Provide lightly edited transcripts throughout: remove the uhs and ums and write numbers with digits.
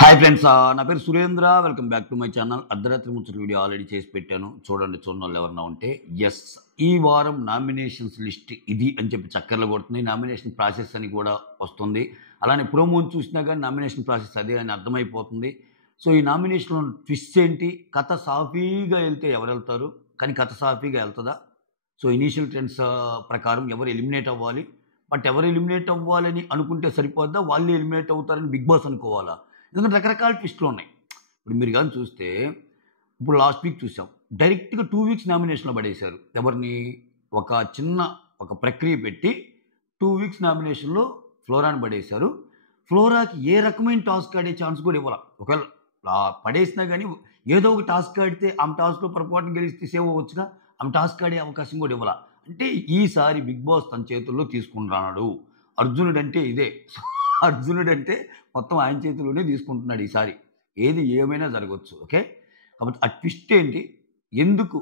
Hi friends, నా పేరు Surendra. Welcome back to my channel. అర్ధరాత్రి ముచ్చట వీడియో ఆల్రెడీ చేసి పెట్టాను, చూడండి. చూడని వాళ్ళు ఎవరన్నా ఉంటే. ఎస్, ఈ వారం నామినేషన్స్ లిస్ట్ ఇది అని చెప్పి చక్కర్లు కొడుతుంది. నామినేషన్ ప్రాసెస్ అని కూడా వస్తుంది. అలానే ప్రోమోని చూసినా కానీ నామినేషన్ ప్రాసెస్ అదే అని అర్థమైపోతుంది. సో ఈ నామినేషన్లో ట్విస్ట్ ఏంటి? కథ సాఫీగా వెళ్తే ఎవరు వెళ్తారు, కానీ కథ సాఫీగా వెళ్తుందా? సో ఇనీషియల్ ట్రెండ్స్ ప్రకారం ఎవరు ఎలిమినేట్ అవ్వాలి, బట్ ఎవరు ఎలిమినేట్ అవ్వాలని అనుకుంటే సరిపోద్దా, వాళ్ళు ఎలిమినేట్ అవుతారని బిగ్ బాస్ అనుకోవాలా? ఎందుకంటే రకరకాల ట్విస్టులు ఉన్నాయి. ఇప్పుడు మీరు కానీ చూస్తే, ఇప్పుడు లాస్ట్ వీక్ చూసాం, డైరెక్ట్గా 2 వీక్స్ నామినేషన్లో పడేశారు. ఎవరిని? ఒక ప్రక్రియ పెట్టి 2 వీక్స్ నామినేషన్లో ఫ్లోరాని పడేశారు. ఫ్లోరాకి ఏ రకమైన టాస్క్ ఆడే ఛాన్స్ కూడా ఇవ్వాలి. ఒకవేళ పడేసినా కానీ ఏదో ఒక టాస్క్ ఆడితే ఆమె టాస్క్లో పొరపాటున గెలిస్తే సేవ్ అవ్వచ్చుగా, ఆమె టాస్క్ ఆడే అవకాశం కూడా ఇవ్వాలి. అంటే ఈసారి బిగ్ బాస్ తన చేతుల్లో తీసుకుంటున్నాడు. అర్జునుడు అంటే ఇదే. అర్జునుడు అంటే మొత్తం ఆయన చేతిలోనే తీసుకుంటున్నాడు ఈసారి. ఏది ఏమైనా జరగవచ్చు. ఓకే, కాబట్టి ఆ ట్విస్ట్ ఏంటి? ఎందుకు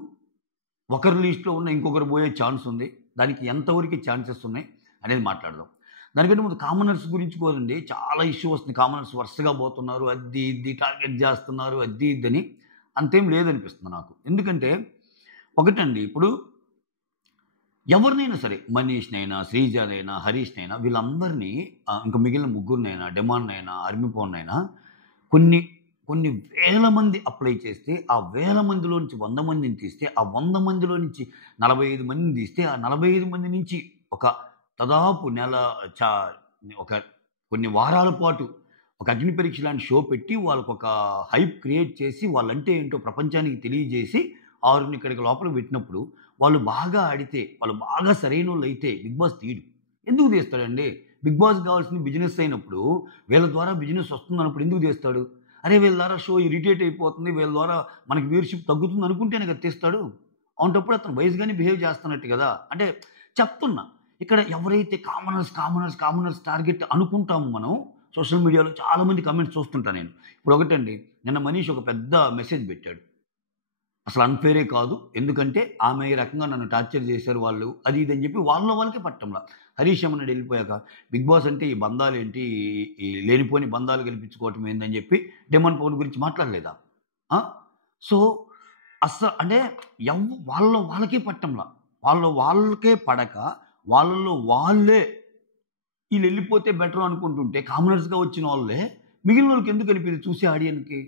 ఒకరి లిస్ట్లో ఉన్న ఇంకొకరు పోయే ఛాన్స్ ఉంది, దానికి ఎంతవరకు ఛాన్సెస్ ఉన్నాయి అనేది మాట్లాడదాం. దానికంటే ముందు కామనర్స్ గురించి కోరండి. చాలా ఇష్యూ వస్తుంది. కామనర్స్ వరుసగా పోతున్నారు, అది ఇది టార్గెట్ చేస్తున్నారు, అది ఇదని. అంతేం లేదనిపిస్తుంది నాకు. ఎందుకంటే ఒకటండి, ఇప్పుడు ఎవరినైనా సరే, మనీష్నైనా, శ్రీజానైనా, హరీష్నైనా, వీళ్ళందరినీ ఇంకా మిగిలిన ముగ్గురినైనా, డెమాన్నైనా, అర్మిపోన్నైనా కొన్ని కొన్ని వేల మంది అప్లై చేస్తే, ఆ వేల మందిలో నుంచి 100 మందిని తీస్తే, ఆ 100 మందిలో నుంచి 45 మందిని తీస్తే, ఆ 45 మంది నుంచి ఒక దాదాపు ఒక కొన్ని వారాల పాటు ఒక అగ్ని పరీక్ష లాంటి షో పెట్టి వాళ్ళకు ఒక హైప్ క్రియేట్ చేసి, వాళ్ళంటే ఏంటో ప్రపంచానికి తెలియజేసి 6 ఇక్కడికి లోపల పెట్టినప్పుడు, వాళ్ళు బాగా ఆడితే, వాళ్ళు బాగా సరైన వాళ్ళు అయితే బిగ్ బాస్ తీయడు. ఎందుకు తీస్తాడండి? బిగ్ బాస్ కావాల్సిన బిజినెస్ అయినప్పుడు, వీళ్ళ ద్వారా బిజినెస్ వస్తుంది అన్నప్పుడు ఎందుకు తీస్తాడు? అరే వీళ్ళ ద్వారా షో ఇరిటేట్ అయిపోతుంది, వీళ్ళ ద్వారా మనకి వ్యూవర్షిప్ తగ్గుతుంది అనుకుంటేనే కదా తీస్తాడు. అవునప్పుడు అతను వైజ్గానే బిహేవ్ చేస్తున్నట్టు కదా. అంటే చెప్తున్నా, ఇక్కడ ఎవరైతే కామనర్స్ టార్గెట్ అనుకుంటాము మనం, సోషల్ మీడియాలో చాలామంది కమెంట్స్ చూస్తుంటాను నేను. ఇప్పుడు ఒకటండి, నిన్న మనీష్ ఒక పెద్ద మెసేజ్ పెట్టాడు. అసలు అన్ఫేరే కాదు, ఎందుకంటే ఆమె ఈ రకంగా నన్ను టార్చర్ చేశారు వాళ్ళు, అది ఇది అని చెప్పి వాళ్ళకే పట్టంలా. హరీష్ అమ్మన్నాడు వెళ్ళిపోయాక, బిగ్ బాస్ అంటే ఈ బంధాలు ఏంటి, ఈ లేనిపోని బంధాలు గెలిపించుకోవటం ఏందని చెప్పి డెమన్ పవన్ గురించి మాట్లాడలేదా? సో అంటే వాళ్ళకే పట్టంలా, వాళ్ళకే పడక వాళ్ళలో వాళ్ళే వీళ్ళు వెళ్ళిపోతే బెటర్ అనుకుంటుంటే, కామనర్స్గా వచ్చిన వాళ్ళే మిగిలిన వాళ్ళకి ఎందుకు అనిపించింది చూసే ఆడియన్స్కి?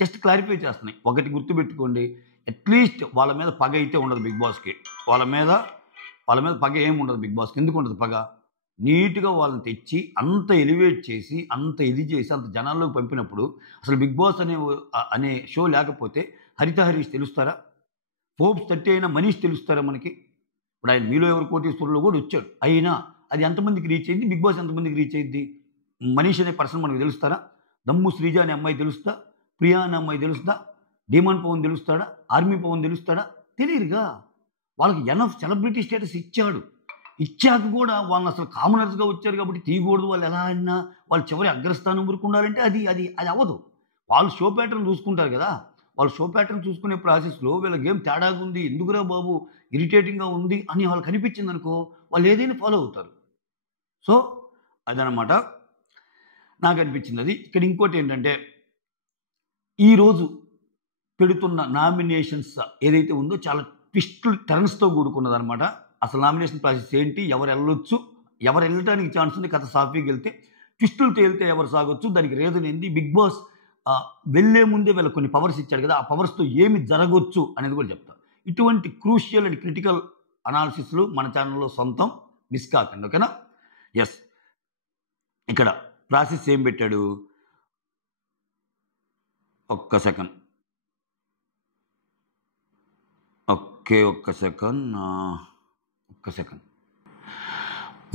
జస్ట్ క్లారిఫై చేస్తున్నాయి. ఒకటి గుర్తుపెట్టుకోండి, అట్లీస్ట్ వాళ్ళ మీద పగ అయితే ఉండదు బిగ్ బాస్కి. వాళ్ళ మీద పగ ఏమి ఉండదు బిగ్ బాస్కి. ఎందుకు ఉండదు పగ? నీట్గా వాళ్ళని తెచ్చి అంత ఎలివేట్ చేసి, అంత ఇది చేసి, అంత జనాల్లోకి పంపినప్పుడు, అసలు బిగ్ బాస్ అనే షో లేకపోతే హరిత హరీష్ తెలుస్తారా? ఫోర్బ్స్ 30 అయినా మనీష్ తెలుస్తారా మనకి? ఇప్పుడు ఆయన మీలో ఎవరు కోటీశ్వరులో కూడా వచ్చాడు. అయినా అది ఎంతమందికి రీచ్ అయింది? బిగ్ బాస్ ఎంతమందికి రీచ్ అయింది? మనీష్ అనే పర్సన్ మనకు తెలుస్తారా? దమ్ము శ్రీజ అనే అమ్మాయి తెలుస్తా? ప్రియా అనే అమ్మాయి తెలుస్తా? డీమాన్ పవన్ తెలుస్తాడా? ఆర్మీ పవన్ తెలుస్తాడా? తెలియదుగా. వాళ్ళకి ఎనఫ్ సెలబ్రిటీ స్టేటస్ ఇచ్చాక కూడా వాళ్ళని అసలు కామనర్స్గా వచ్చారు కాబట్టి తీయకూడదు. వాళ్ళు ఎలా అయినా వాళ్ళు చివరి అగ్రస్థానం వరకు ఉండాలంటే అది అది అది అవ్వదు. వాళ్ళు షో ప్యాటర్న్ చూసుకుంటారు కదా. వాళ్ళు షో ప్యాటర్న్ చూసుకునే ప్రాసెస్లో వీళ్ళ గేమ్ తేడాగా ఉంది, ఎందుకురా బాబు ఇరిటేటింగ్గా ఉంది అని వాళ్ళకి అనిపించింది అనుకో, వాళ్ళు ఏదైనా ఫాలో అవుతారు. సో అదనమాట నాకు అనిపించింది. అది ఇక్కడ ఇంకోటి ఏంటంటే, ఈరోజు పెడుతున్న నామినేషన్స్ ఏదైతే ఉందో చాలా టర్న్స్తో కూడుకున్నదనమాట. అసలు నామినేషన్ ప్రాసెస్ ఏంటి, ఎవరు వెళ్ళొచ్చు, ఎవరు వెళ్ళటానికి ఛాన్స్ ఉంది, కథ సాఫీకి వెళ్తే, ట్విస్టులు తేలితే ఎవరు సాగొచ్చు, దానికి రీజన్ ఏంటి, బిగ్ బాస్ వెళ్ళే ముందే వీళ్ళకి కొన్ని పవర్స్ ఇచ్చాడు కదా, ఆ పవర్స్తో ఏమి జరగవచ్చు అనేది కూడా చెప్తా. ఇటువంటి క్రూషియల్ అండ్ క్రిటికల్ అనాలిసిస్లు మన ఛానల్లో సొంతం, మిస్ కాకండి. ఓకేనా? ఎస్, ఇక్కడ ప్రాసెస్ ఏం పెట్టాడు? ఒక్క సెకండ్.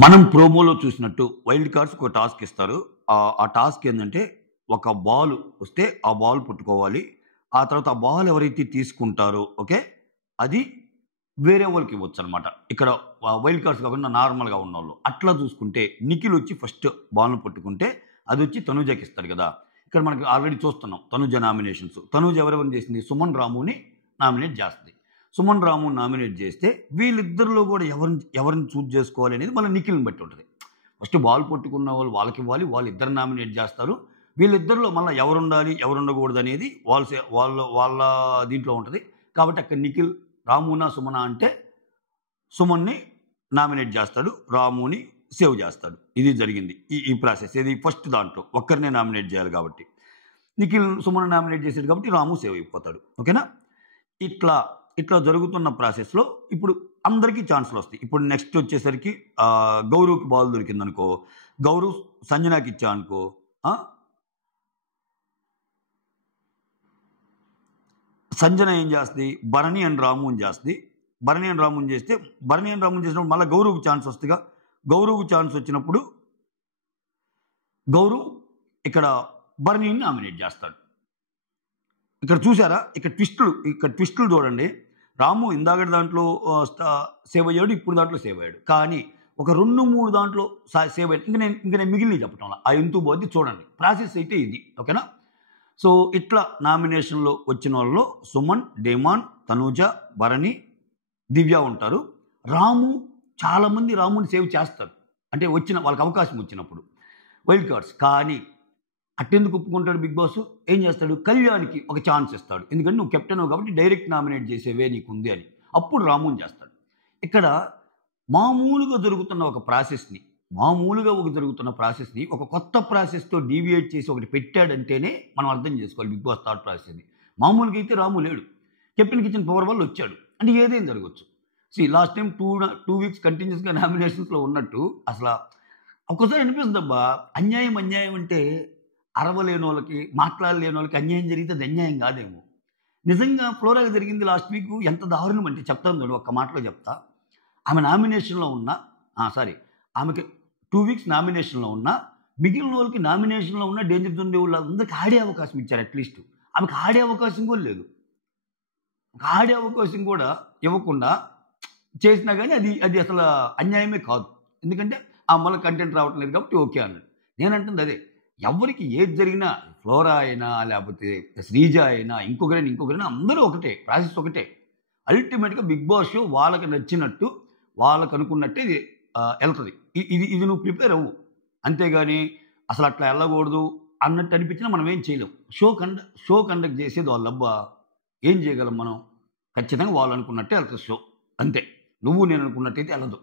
మనం ప్రోమోలో చూసినట్టు వైల్డ్ కార్డ్స్ ఒక టాస్క్ ఇస్తారు. ఆ టాస్క్ ఏంటంటే, ఒక బాల్ వస్తే ఆ బాల్ పట్టుకోవాలి. ఆ తర్వాత ఆ బాల్ ఎవరైతే తీసుకుంటారో, ఓకే, అది వేరే వాళ్ళకి ఇవ్వచ్చు అనమాట. ఇక్కడ వైల్డ్ కార్డ్స్ కాకుండా నార్మల్గా ఉన్న వాళ్ళు. అట్లా చూసుకుంటే నిఖిల్ వచ్చి ఫస్ట్ బాల్ను పట్టుకుంటే అది వచ్చి తనుజకి ఇస్తాడు కదా. ఇక్కడ మనకి ఆల్రెడీ చూస్తున్నాం తనుజ నామినేషన్స్. తనుజ ఎవరెవరిని చేసింది? సుమన్ రాముని నామినేట్ చేస్తుంది. సుమన్ రాము నామినేట్ చేస్తే వీళ్ళిద్దరిలో కూడా ఎవరిని చూజ్ చేసుకోవాలి అనేది మళ్ళీ నిఖిల్ని బట్టి ఉంటుంది. ఫస్ట్ బాల్ పట్టుకున్న వాళ్ళు వాళ్ళకి ఇవ్వాలి, వాళ్ళు ఇద్దరు నామినేట్ చేస్తారు. వీళ్ళిద్దరిలో మళ్ళీ ఎవరుండాలి ఎవరు ఉండకూడదు అనేది వాళ్ళ దీంట్లో ఉంటుంది. కాబట్టి అక్కడ నిఖిల్ రామునా సుమన అంటే సుమన్ని నామినేట్ చేస్తాడు, రాముని సేవ్ చేస్తాడు. ఇది జరిగింది ఈ ప్రాసెస్. ఇది ఫస్ట్ దాంట్లో ఒక్కరినే నామినేట్ చేయాలి కాబట్టి నిఖిల్ సుమన్ నామినేట్ చేశాడు కాబట్టి రాము సేవ్ అయిపోతాడు. ఓకేనా? ఇట్లా ఇట్లా జరుగుతున్న ప్రాసెస్లో ఇప్పుడు అందరికీ ఛాన్సులు వస్తాయి. ఇప్పుడు నెక్స్ట్ వచ్చేసరికి గౌరవ్కి బాల్ దొరికిందనుకో, గౌరవ్ సంజనాకి ఇచ్చా అనుకో, సంజన ఏం చేస్తుంది, భరణి అండ్ రాముని చేస్తుంది. భరణి అండ్ రాముని చేసినప్పుడు మళ్ళీ గౌరవ్కి ఛాన్స్ వస్తుందిగా. గౌరవ్కి ఛాన్స్ వచ్చినప్పుడు గౌరవ్ ఇక్కడ భరణిని నామినేట్ చేస్తాడు. ఇక్కడ చూసారా, ఇక్కడ ట్విస్టులు చూడండి. రాము ఇందాక దాంట్లో సేవ్ అయ్యాడు, ఇప్పుడు దాంట్లో సేవ్ అయ్యాడు. కానీ ఒక 2-3 దాంట్లో సేవ్ అయ్యాడు. ఇంక నేను మిగిలిన చెప్పటంలో ఆ ఎంతు పోద్ది చూడండి. ప్రాసెస్ అయితే ఇది. ఓకేనా? సో ఇట్లా నామినేషన్లో వచ్చిన వాళ్ళలో సుమన్, డేమాన్, తనూజ, భరణి, దివ్య ఉంటారు. రాము చాలామంది రాముని సేవ్ చేస్తారు, అంటే వాళ్ళకి అవకాశం వచ్చినప్పుడు వైల్డ్ కార్డ్స్. కానీ అట్టెందుకు ఒప్పుకుంటాడు బిగ్ బాస్? ఏం చేస్తాడు, కళ్యాణ్కి ఒక ఛాన్స్ ఇస్తాడు. ఎందుకంటే నువ్వు కెప్టెన్ కాబట్టి డైరెక్ట్ నామినేట్ చేసేవే నీకుంది అని. అప్పుడు రాముని చేస్తాడు. ఇక్కడ మామూలుగా జరుగుతున్న ప్రాసెస్ని ఒక కొత్త ప్రాసెస్తో డీవియేట్ చేసి ఒకటి పెట్టాడంటేనే మనం అర్థం చేసుకోవాలి బిగ్ బాస్ థాట్ ప్రాసెస్ అని. మామూలుగా అయితే రాము లేడు, కెప్టెన్కి ఇచ్చిన పవర్ వల్ల వచ్చాడు అంటే ఏదేం జరగవచ్చు. లాస్ట్ టైం 2 వీక్స్ కంటిన్యూస్గా నామినేషన్స్లో ఉన్నట్టు అసలు ఒక్కోసారి అనిపిస్తుంది, అబ్బా అన్యాయం అంటే అరవలేని వాళ్ళకి, మాట్లాడలేని వాళ్ళకి అన్యాయం జరిగితే అది అన్యాయం కాదేమో. నిజంగా ఫ్లోరాగా జరిగింది లాస్ట్ వీక్. ఎంత దారుణం అంటే చెప్తాను చూడు, ఒక్క మాటలో చెప్తా. ఆమె నామినేషన్లో ఉన్న ఆమెకి 2 వీక్స్ నామినేషన్లో ఉన్న మిగిలిన వాళ్ళకి నామినేషన్లో ఉన్న డేంజర్ జోన్ వాళ్ళందరికీ ఆడే అవకాశం ఇచ్చారు. అట్లీస్ట్ ఆమెకు ఆడే అవకాశం కూడా లేదు. ఆడే అవకాశం కూడా ఇవ్వకుండా చేసినా కానీ అది అసలు అన్యాయమే కాదు. ఎందుకంటే ఆ మళ్ళీ కంటెంట్ రావట్లేదు కాబట్టి ఓకే అన్నాడు. నేనంటుంది అదే, ఎవరికి ఏది జరిగినా ఫ్లోరా అయినా లేకపోతే శ్రీజ అయినా ఇంకొకరైనా అందరూ ఒకటే, ప్రాసెస్ ఒకటే. అల్టిమేట్గా బిగ్ బాస్ షో వాళ్ళకి నచ్చినట్టు వాళ్ళకు అనుకున్నట్టే ఇది వెళ్తుంది. ఇది నువ్వు ప్రిపేర్ అవ్వు, అంతేగాని అసలు అట్లా వెళ్ళకూడదు అన్నట్టు అనిపించినా మనం ఏం చేయలేం. షో కండక్ట్ చేసేది వాళ్ళబ్బా, ఏం చేయగలం మనం? ఖచ్చితంగా వాళ్ళు అనుకున్నట్టే వెళ్తుంది షో, అంతే. నువ్వు నేను అనుకున్నట్టయితే వెళ్ళదు.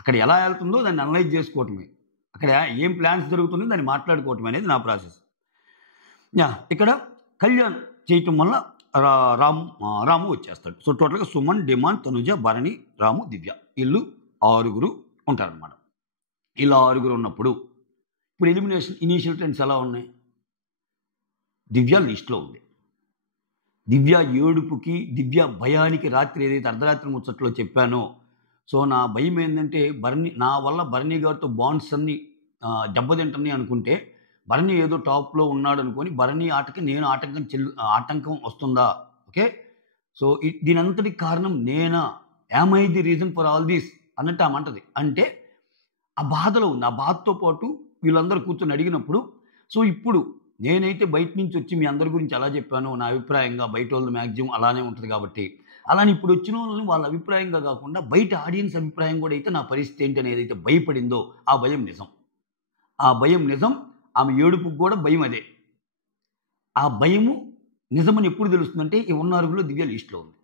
అక్కడ ఎలా వెళ్తుందో దాన్ని అనలైజ్ చేసుకోవటమే, అక్కడ ఏం ప్లాన్స్ జరుగుతుందో దాన్ని మాట్లాడుకోవటం అనేది నా ప్రాసెస్. ఇక్కడ కళ్యాణ్ చేయటం వల్ల రాము వచ్చేస్తాడు. సో టోటల్గా సుమన్, డిమాన్, తనుజ, భరణి, రాము, దివ్య వీళ్ళు 6 ఉంటారనమాట. ఇలా 6 ఉన్నప్పుడు ఇప్పుడు ఎలిమినేషన్ ఇనీషియల్ ట్రెండ్స్ ఎలా ఉన్నాయి? దివ్య లిస్ట్లో ఉంది. దివ్య ఏడుపుకి, దివ్య భయానికి రాత్రి ఏదైతే అర్ధరాత్రి ముచ్చట్లో చెప్పానో, సో నా భయం ఏంటంటే నా వల్ల భరణి గారితో బాండ్స్ అన్ని దెబ్బతింటని అనుకుంటే భరణి ఏదో టాప్లో ఉన్నాడు అనుకొని భరణి ఆటకి నేను ఆటంకం వస్తుందా? ఓకే, సో దీనంతటికి కారణం నేనా? Am I the reason for all these అన్నట్టు ఆమె అంటది. అంటే ఆ బాధలో ఉంది. ఆ బాధతో పాటు వీళ్ళందరూ కూర్చొని అడిగినప్పుడు, సో ఇప్పుడు నేనైతే బయట నుంచి వచ్చి మీ అందరి గురించి ఎలా చెప్పానో నా అభిప్రాయంగా, బయట వాళ్ళది మ్యాక్సిమం అలానే ఉంటుంది కాబట్టి, అలానే ఇప్పుడు వచ్చిన వాళ్ళని వాళ్ళ అభిప్రాయంగా కాకుండా బయట ఆడియన్స్ అభిప్రాయం కూడా అయితే నా పరిస్థితి ఏంటి అని ఏదైతే భయపడిందో ఆ భయం నిజం. ఆమె ఏడుపుకు కూడా భయం అదే. ఆ భయము నిజమని ఎప్పుడు తెలుస్తుందంటే ఈ 6 దివ్య లిస్టులో ఉంది.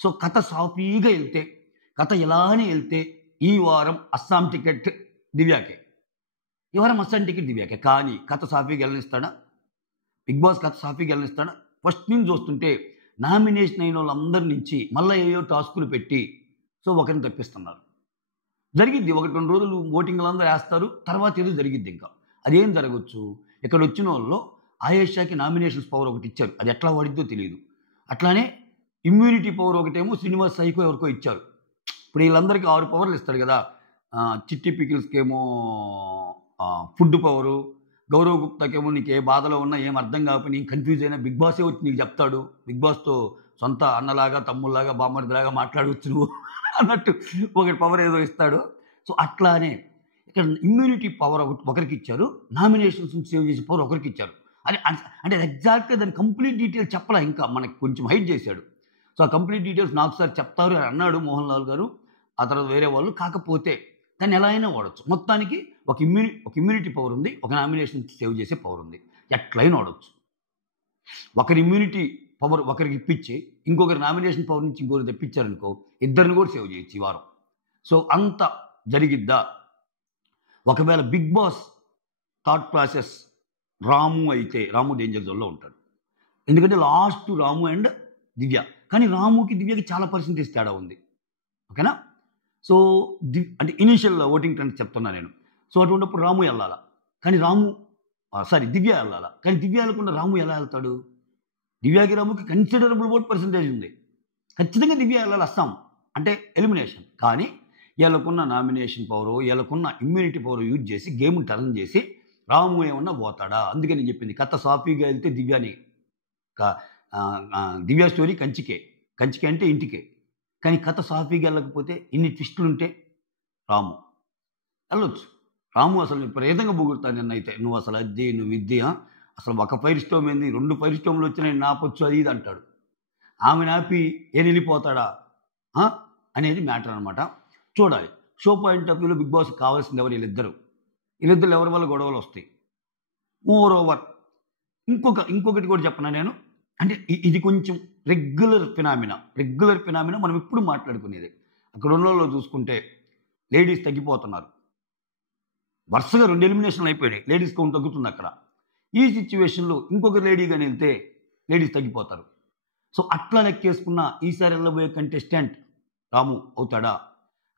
సో కథ సాఫీగా వెళ్తే, కథ ఎలానే వెళ్తే ఈ వారం అస్సాం టికెట్ దివ్యాకే, ఈ వారం అస్సాం టికెట్ దివ్యాకే. కానీ కథ సాఫీగా వెళ్ళనిస్తాడా బిగ్ బాస్? కథ సాఫీగా వెళ్ళనిస్తాడా? ఫస్ట్ నుంచి చూస్తుంటే నామినేషన్ అయిన వాళ్ళందరి నుంచి మళ్ళీ ఏవో టాస్కులు పెట్టి సో ఒకరిని తప్పిస్తున్నారు. జరిగిద్ది 1-2 రోజులు ఓటింగ్లు అందరూ వేస్తారు, తర్వాత ఏదో జరిగిద్ది. ఇంకా అదేం జరగచ్చు? ఇక్కడ వచ్చిన వాళ్ళు ఆయేషాకి నామినేషన్స్ పవర్ ఒకటి ఇచ్చారు, అది ఎట్లా వాడిద్దో తెలియదు. అట్లానే ఇమ్యూనిటీ పవర్ ఒకటేమో శ్రీనివాస్ సైకో ఎవరికో ఇచ్చారు. ఇప్పుడు వీళ్ళందరికీ 6 పవర్లు ఇస్తారు కదా. చిట్టి పికిల్స్కి ఏమో ఫుడ్ పవరు, గౌరవ్ గుప్తాకేమో నీకు ఏ బాధలో ఉన్నా ఏం అర్థం కాకపోయి నీకు కన్ఫ్యూజ్ అయినా బిగ్ బాసే వచ్చి నీకు చెప్తాడు. బిగ్ బాస్తో సొంత అన్నలాగా, తమ్ముళ్ళలాగా, బామ్మడిలాగా మాట్లాడవచ్చు నువ్వు అన్నట్టు ఒకటి పవర్ ఏదో ఇస్తాడు. సో అట్లానే ఇక్కడ ఇమ్యూనిటీ పవర్ ఒకరికి ఇచ్చారు, నామినేషన్స్ సేవ్ చేసే పవర్ ఒకరికి ఇచ్చారు. అంటే ఎగ్జాక్ట్గా దాని కంప్లీట్ డీటెయిల్స్ చెప్పాలా, ఇంకా మనకి కొంచెం హైట్ చేశాడు. సో ఆ కంప్లీట్ డీటెయిల్స్ నాకు సార్ చెప్తారు అని అన్నాడు మోహన్ లాల్ గారు, ఆ తర్వాత వేరే వాళ్ళు. కాకపోతే దాన్ని ఎలా అయినా వాడచ్చు. మొత్తానికి ఒక ఇమ్యూనిటీ పవర్ ఉంది, ఒక నామినేషన్ సేవ్ చేసే పవర్ ఉంది. ఎట్లయినా ఆడొచ్చు. ఒకరి ఇమ్యూనిటీ పవర్ ఒకరికి ఇప్పించి ఇంకొకరి నామినేషన్ పవర్ నుంచి ఇంకొకరు తెప్పించారనుకో, ఇద్దరిని కూడా సేవ్ చేయొచ్చు ఈ వారం. సో అంత జరిగిద్దా? ఒకవేళ బిగ్ బాస్ థాట్ ప్రాసెస్ రాము అయితే రాము డేంజర్ జోన్లో ఉంటాడు. ఎందుకంటే లాస్ట్ రాము అండ్ దివ్య, కానీ రాముకి దివ్యకి చాలా పర్సెంటేజ్ తేడా ఉంది. ఓకేనా? సో అంటే ఇనీషియల్ ఓటింగ్ ట్రెండ్స్ చెప్తున్నా నేను. సో అటువంటిప్పుడు రాము వెళ్ళాలా, కానీ దివ్య వెళ్ళాలా, కానీ దివ్య వెళ్ళకుండా రాము ఎలా వెళ్తాడు? దివ్యాకి రాముకి కన్సిడరబుల్ ఓట్ పర్సెంటేజ్ ఉంది. ఖచ్చితంగా దివ్య వెళ్ళాలి, అస్సాం అంటే ఎలిమినేషన్. కానీ వీళ్ళకున్న నామినేషన్ పవరు, వీళ్ళకున్న ఇమ్యూనిటీ పవర్ యూజ్ చేసి గేమ్ టర్న్ చేసి రాము ఏమన్నా పోతాడా? అందుకే నేను చెప్పింది, కథ సాఫీగా వెళ్తే దివ్య స్టోరీ కంచికే అంటే ఇంటికే. కానీ కథ సాఫీగా వెళ్ళకపోతే, ఇన్ని ట్విస్టులు ఉంటే రాము వెళ్ళొచ్చు. రాము అసలు విపరీతంగా పొగుడుతాను నిన్నైతే, నువ్వు అసలు అది నువ్వు ఇది, అసలు ఒక ఫైర్ స్టోమ్ ఏంది, 2 ఫైర్ స్టోమ్లు వచ్చినాయి నాపొచ్చు అది ఇది అంటాడు. ఆమె నాపి వెళ్ళిపోతాడా అనేది మ్యాటర్ అనమాట. చూడాలి. షో పాయింట్ ఆఫ్ వ్యూలో బిగ్ బాస్ కావాల్సింది ఎవరు? వీళ్ళిద్దరు ఎవరి వల్ల గొడవలు వస్తాయి. మోర్ ఓవర్ ఇంకొకటి కూడా చెప్పనా నేను, అంటే ఇది కొంచెం రెగ్యులర్ ఫినామినా మనం ఎప్పుడు మాట్లాడుకునేది. అక్కడ ఉన్న వాళ్ళు చూసుకుంటే లేడీస్ తగ్గిపోతున్నారు. వరుసగా 2 ఎలిమినేషన్లు అయిపోయినాయి, లేడీస్ కౌంట్ తగ్గుతుంది అక్కడ. ఈ సిచ్యువేషన్లో ఇంకొక లేడీ కానీ వెళ్తే లేడీస్ తగ్గిపోతారు. సో అట్లా లెక్కేసుకున్న ఈసారి వెళ్ళబోయే కంటెస్టెంట్ రాము అవుతాడా?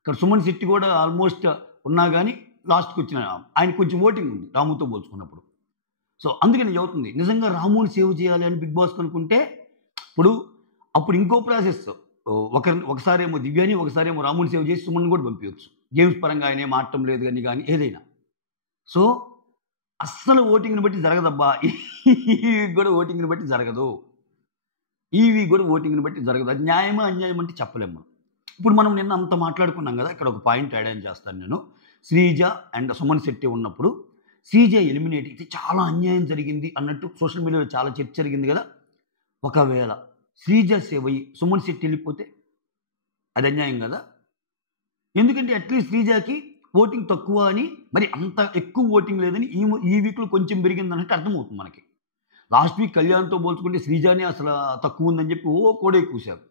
ఇక్కడ సుమన్ శెట్టి కూడా ఆల్మోస్ట్ ఉన్నా కానీ లాస్ట్కి వచ్చిన ఆయన కొంచెం ఓటింగ్ ఉంది రాముతో పోల్చుకున్నప్పుడు. సో అందుకని చెబుతుంది, నిజంగా రాముని సేవ్ చేయాలి అని బిగ్ బాస్ అనుకుంటే అప్పుడు ఇంకో ప్రాసెస్, ఒకసారేమో దివ్యాని, ఒకసారేమో రాముని సేవ్ చేసి సుమన్ కూడా పంపించవచ్చు. గేమ్స్ పరంగా ఆయన ఏం ఆడటం లేదు కానీ ఏదైనా. సో అస్సలు ఓటింగ్ని బట్టి జరగదబ్బా, ఈ కూడా ఓటింగ్ని బట్టి జరగదు, అది న్యాయమా అన్యాయం అంటే చెప్పలేము మనం. ఇప్పుడు మనం నిన్న అంత మాట్లాడుకున్నాం కదా, ఇక్కడ ఒక పాయింట్ యాడ్ ఆన్ చేస్తాను నేను. శ్రీజ అండ్ సుమన్ శెట్టి ఉన్నప్పుడు శ్రీజ ఎలిమినేట్ అయితే చాలా అన్యాయం జరిగింది అన్నట్టు సోషల్ మీడియాలో చాలా చర్చ జరిగింది కదా. ఒకవేళ శ్రీజ సేవ్ అయ్యి సుమన్ శెట్టి వెళ్ళిపోతే అది అన్యాయం కదా. ఎందుకంటే అట్లీస్ట్ శ్రీజకి ఓటింగ్ తక్కువ అని, మరి అంత ఎక్కువ ఓటింగ్ లేదని ఈ వీక్లో కొంచెం పెరిగింది అన్నట్టు అర్థమవుతుంది మనకి. లాస్ట్ వీక్ కళ్యాణ్తో పోల్చుకుంటే శ్రీజానే అసలు తక్కువ ఉందని చెప్పి కోడే కూశారు.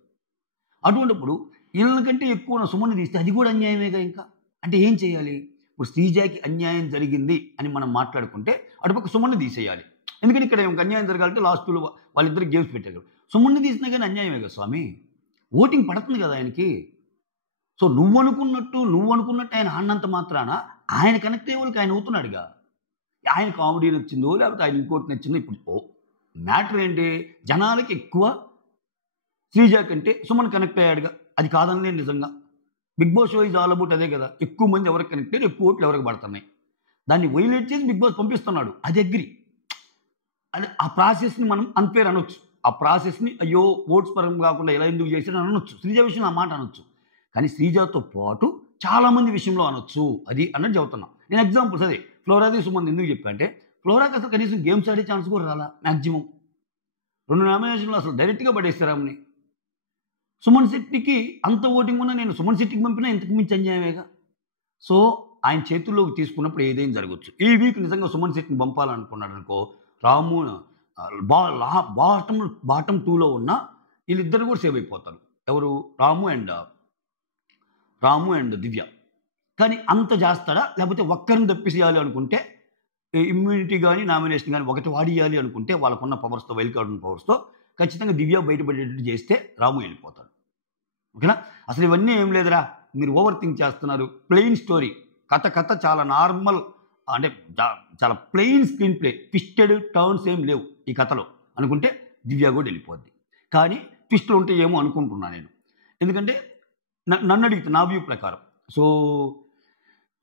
అటువంటిప్పుడు వీళ్ళకంటే ఎక్కువ సుమన్ని తీస్తే అది కూడా అన్యాయమేగా. ఇంకా అంటే ఏం చేయాలి? ఇప్పుడు శ్రీజాకి అన్యాయం జరిగింది అని మనం మాట్లాడుకుంటే అటుపక్క సుమన్ని తీసేయాలి. ఎందుకంటే ఇక్కడ అన్యాయం జరగాలంటే లాస్ట్లో వాళ్ళిద్దరికి గేమ్స్ పెట్టారు. సుమన్ని తీసినా కానీ అన్యాయమే కదా స్వామి, ఓటింగ్ పడుతుంది కదా ఆయనకి. సో నువ్వు అనుకున్నట్టు ఆయన ఆడినంత మాత్రాన ఆయన కనెక్ట్ అయ్యే వాళ్ళకి ఆయన అవుతున్నాడుగా. ఆయన కామెడీ నచ్చిందో లేకపోతే ఆయన ఇంకోటి నచ్చిందో, ఇప్పుడు మ్యాటర్ ఏంటి, జనాలకి ఎక్కువ శ్రీజ కంటే సుమన్ కనెక్ట్ అయ్యాడుగా. అది కాదనలే నిజంగా. Big boss show is all about అదే కదా, ఎక్కువ మంది ఎవరికి కనెక్ట్ అయ్యారు, ఎక్కువ ఓట్లు ఎవరికి పడుతున్నాయి, దాన్ని వైలేట్ చేసి బిగ్ బాస్ పంపిస్తున్నాడు. అది అగ్రి. అది ఆ ప్రాసెస్ని మనం అన్ఫేర్ అనొచ్చు. ఆ ప్రాసెస్ని అయ్యో ఓట్స్ పరంగా కాకుండా ఎలా ఎందుకు చేశారని అనొచ్చు. శ్రీజ విషయం ఆ మాట అనొచ్చు. కానీ శ్రీజతో పాటు చాలామంది విషయంలో అనొచ్చు అది అన్నట్టు చెబుతున్నాం నేను. ఎగ్జాంపుల్స్ అదే ఫ్లోరాది సుమన్ ఎందుకు చెప్పా అంటే, ఫ్లోరాకి అసలు కనీసం గేమ్స్ ఆడే ఛాన్స్ కూడా రాలా. మ్యాక్సిమం 2 నామినేషన్లు అసలు డైరెక్ట్గా పడేస్తారు ఆమెని. సుమన్ శెట్టికి అంత ఓటింగ్ ఉన్నా నేను సుమన్ శెట్టికి పంపినా ఇంతకు మించి అన్యాయమేగా. సో ఆయన చేతుల్లోకి తీసుకున్నప్పుడు ఏదైనా జరగవచ్చు. ఈ వీక్ నిజంగా సుమన్ శెట్టిని పంపాలనుకున్నాడు అనుకో, రాము బాటమ్ 2లో ఉన్న వీళ్ళిద్దరు కూడా సేవ్ అయిపోతారు. ఎవరు? రాము అండ్ దివ్య. కానీ అంత చేస్తాడా? లేకపోతే ఒక్కరిని తప్పిసేయాలి అనుకుంటే, ఇమ్యూనిటీ కానీ నామినేషన్ కానీ ఒకటి వాడియాలి అనుకుంటే వాళ్ళకున్న పవర్స్తో, వైల్డ్ కార్డ్ ఉన్న పవర్స్తో ఖచ్చితంగా దివ్య బయటపడేటట్టు చేస్తే రాము వెళ్ళిపోతాడు. ఓకేనా? అసలు ఇవన్నీ ఏం లేదురా, మీరు ఓవర్ థింక్ చేస్తున్నారు. ప్లెయిన్ స్టోరీ, కథ చాలా నార్మల్, అంటే చాలా plain screen play, twisted turns ఏం లేవు ఈ కథలో అనుకుంటే దివ్య కూడా వెళ్ళిపోద్ది. కానీ ట్విస్టులు ఉంటే ఏమో అనుకుంటున్నా నేను. ఎందుకంటే నన్ను అడిగితే నా వ్యూ ప్రకారం, సో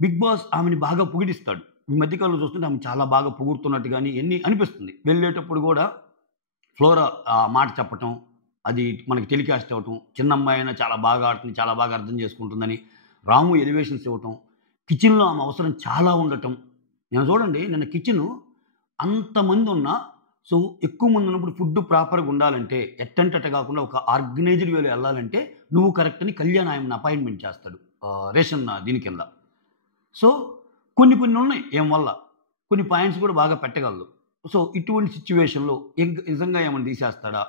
బిగ్ బాస్ ఆమెని బాగా పొగిడిస్తాడు. ఈ మధ్యకాలంలో చూస్తుంటే ఆమె చాలా బాగా పొగుడుతున్నట్టు కానీ ఎన్ని అనిపిస్తుంది. వెళ్ళేటప్పుడు కూడా ఫ్లోరా ఆ మాట చెప్పటం, అది మనకి టెలికాస్ట్ అవ్వటం, చిన్న అమ్మాయి అయినా చాలా బాగా ఆడుతుంది, చాలా బాగా అర్థం చేసుకుంటుందని రాము ఎలివేషన్స్ ఇవ్వటం, కిచెన్లో ఆమె అవసరం చాలా ఉండటం. నేను చూడండి నిన్న కిచెను అంతమంది ఉన్నా, సో ఎక్కువ మంది ఉన్నప్పుడు ఫుడ్ ప్రాపర్గా ఉండాలంటే ఎట్టంటట్ట కాకుండా ఒక ఆర్గనైజ్డ్ వేలో వెళ్ళాలంటే నువ్వు కరెక్ట్ అని కళ్యాణ్ ఆయన అపాయింట్మెంట్ చేస్తాడు రేషన్ దీని కింద. సో కొన్ని కొన్ని ఉన్నాయి ఏం వల్ల. కొన్ని పాయింట్స్ కూడా బాగా పెట్టగలదు. సో, ఇటువంటి సిట్యుయేషన్‌లో నిజంగా ఏమన్నా తీసేస్తాడా?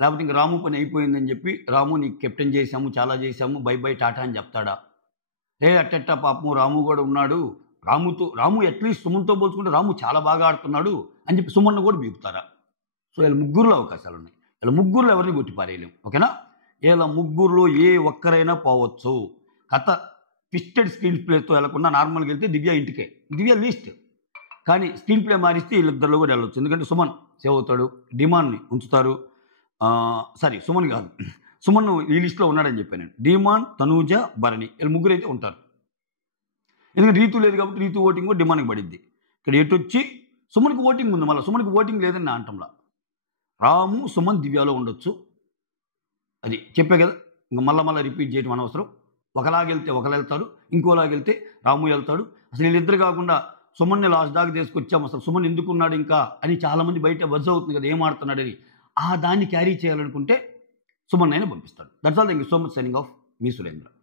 లేపోతే ఇంక రాము పని అయిపోయిందని చెప్పి, రాము నీకు కెప్టెన్ చేశాము, చాలా చేశాము, బై బై టాటా అని చెప్తాడా? అట్టెట్టా పాపం రాము గూడా ఉన్నాడు. రాము అట్‌లీస్ట్ సుమన్‌తో పోల్చుకుంటే రాము చాలా బాగా ఆడుతున్నాడు అని చెప్పి సుమన్‌ని కూడా బీకుతారా? సో, ఈళ్ళ ముగ్గురిలో అవకాశాలున్నాయి. ఈళ్ళ ముగ్గురిలో ఎవరిని కొట్టి పారేయలేం. ఓకేనా? ఈళ్ళ ముగ్గురిలో ఏ ఒక్కరైనా పోవచ్చు. కథ ట్విస్టెడ్ స్క్రీన్ ప్లేతో ఎళ్ళకుండా నార్మల్‌గా ఎళ్తే దివ్య ఇంటికే. దివ్య లీస్ట్. కానీ స్క్రీన్ ప్లే మారిస్తే వీళ్ళిద్దరిలో కూడా వెళ్ళొచ్చు. ఎందుకంటే సుమన్ సేవ్ అవుతాడు. డిమాండ్‌ని ఉంచుతారు. సుమన్ కాదు. సుమన్ ఈ లిస్ట్‌లో ఉన్నాడని చెప్పాను నేను. డిమాండ్, తనూజ, భరణి వీళ్ళు ముగ్గురైతే ఉంటారు. ఎందుకంటే రీతు లేదు కాబట్టి రీతు ఓటింగ్ కూడా డిమాండ్‌కి పడిద్ది. ఇక్కడ ఎటొచ్చి సుమన్‌కి ఓటింగ్ ఉంది మళ్ళా. సుమన్‌కి ఓటింగ్ లేదని నా అంటంలా. రాము, సుమన్, దివ్యలో ఉండొచ్చు. అది చెప్పా కదా! ఇంక మళ్ళా రిపీట్ చేయడం అనవసరం. ఒకలాగెళ్తే ఒకళ్ళెళ్తారు. ఇంకోలాగెళ్తే రాము ఎళ్తాడు. అసలు వీళ్ళిద్దరు కాకుండా సుమన్‌ని లాస్ట్ దాకా తీసుకొచ్చాము. అసలు సుమన్ ఎందుకున్నాడు ఇంకా అని చాలామంది బయట బజ్ అవుతుంది కదా! ఏం ఆడుతున్నాడని. దాన్ని క్యారీ చేయాలనుకుంటే సుమన్నైనా పంపిస్తాడు. That's all. Thank you so much. Signing off. Me Surendra.